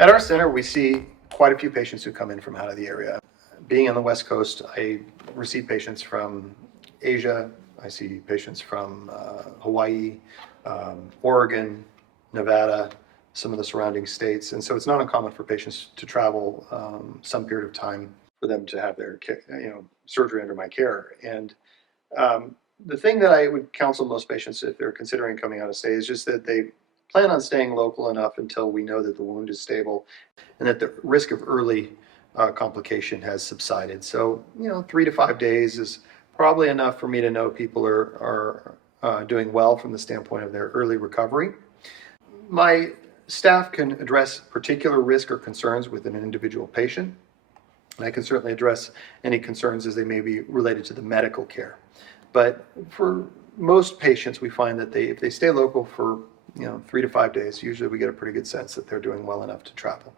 At our center, we see quite a few patients who come in from out of the area. Being on the West Coast, I receive patients from Asia. I see patients from Hawaii, Oregon, Nevada, some of the surrounding states. And so it's not uncommon for patients to travel some period of time for them to have their surgery under my care. And the thing that I would counsel most patients if they're considering coming out of state is just that they plan on staying local enough until we know that the wound is stable and that the risk of early complication has subsided. So, 3 to 5 days is probably enough for me to know people are doing well from the standpoint of their early recovery. My staff can address particular risk or concerns with an individual patient, and I can certainly address any concerns as they may be related to the medical care. But for most patients, we find that if they stay local for 3 to 5 days, usually we get a pretty good sense that they're doing well enough to travel.